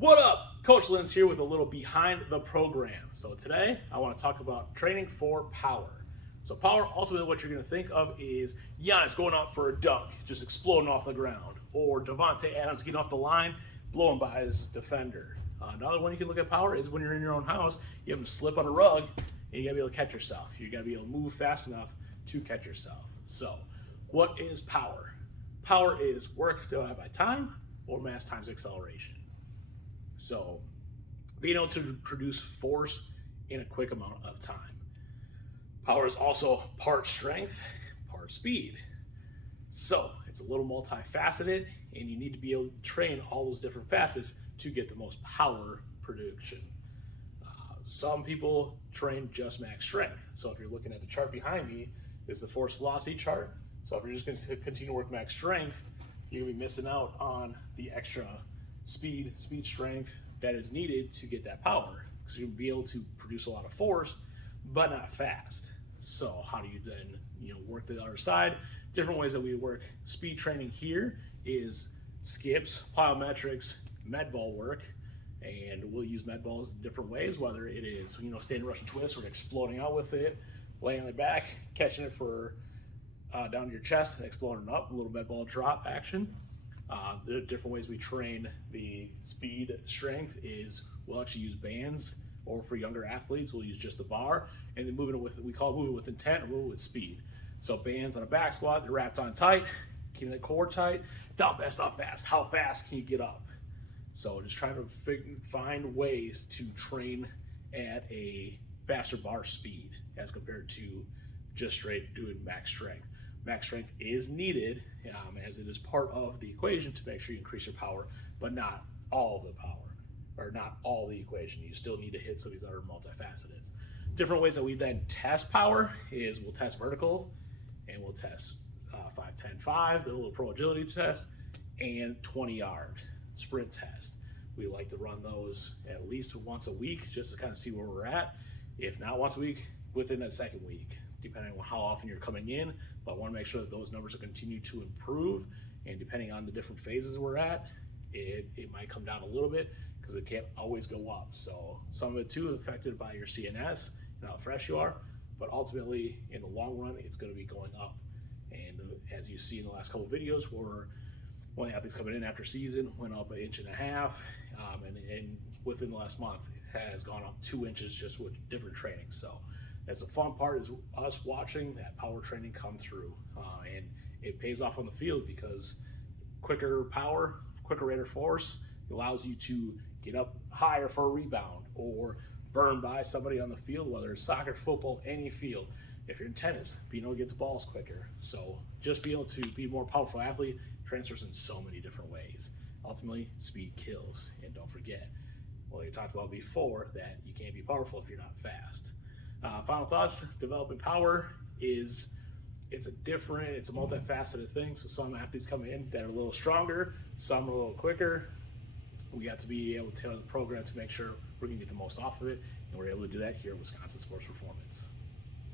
What up? Coach Linz here with a little behind the program. So today I want to talk about training for power. So power, ultimately what you're going to think of is Giannis going out for a dunk, just exploding off the ground, or Devontae Adams getting off the line, blowing by his defender. Another one you can look at power is when you're in your own house, you have to slip on a rug, and you got to be able to catch yourself. You got to be able to move fast enough to catch yourself. So what is power? Power is work divided by time or mass times acceleration. So being able to produce force in a quick amount of time. Power is also part strength, part speed. So it's a little multifaceted, and you need to be able to train all those different facets to get the most power production. Some people train just max strength. So if you're looking at the chart behind me, is the force velocity chart. So if you're just going to continue to work max strength, you're going to be missing out on the extra speed strength that is needed to get that power, because you'll be able to produce a lot of force but not fast. So how do you then work the other side? Different ways that we work speed training here is skips, plyometrics, med ball work, and we'll use med balls in different ways, whether it is standing Russian twist or exploding out with it, laying on the back, catching it for down to your chest and exploding up, a little med ball drop action. The different ways we train the speed strength is we'll actually use bands, or for younger athletes, we'll use just the bar, and then we call it moving with intent or moving with speed. So bands on a back squat, they're wrapped on tight, keeping the core tight, down fast, up fast. How fast can you get up? So just trying to find ways to train at a faster bar speed as compared to just straight doing max strength. Max strength is needed as it is part of the equation to make sure you increase your power, but not all the power, or not all the equation. You still need to hit some of these other multifacets. Different ways that we then test power is we'll test vertical, and we'll test 5, 10, 5, the little pro agility test, and 20-yard sprint test. We like to run those at least once a week just to kind of see where we're at. If not once a week, within that second week, depending on how often you're coming in. But I want to make sure that those numbers will continue to improve, and depending on the different phases we're at, it might come down a little bit because it can't always go up. So some of it too is affected by your CNS and how fresh you are, but ultimately in the long run it's going to be going up. And as you see in the last couple of videos, where one of the athletes coming in after season went up 1.5 inches, and within the last month has gone up 2 inches just with different training. So that's the fun part, is us watching that power training come through, and it pays off on the field because quicker power, quicker rate of force allows you to get up higher for a rebound or burn by somebody on the field, whether it's soccer, football, any field. If you're in tennis, being able to get the balls quicker. So just being able to be a more powerful athlete transfers in so many different ways. Ultimately, speed kills. And don't forget, well, you talked about before, that you can't be powerful if you're not fast. Final thoughts, developing power it's a multifaceted thing. So some athletes come in that are a little stronger, some are a little quicker. We have to be able to tailor the program to make sure we're going to get the most off of it, and we're able to do that here at Wisconsin Sports Performance.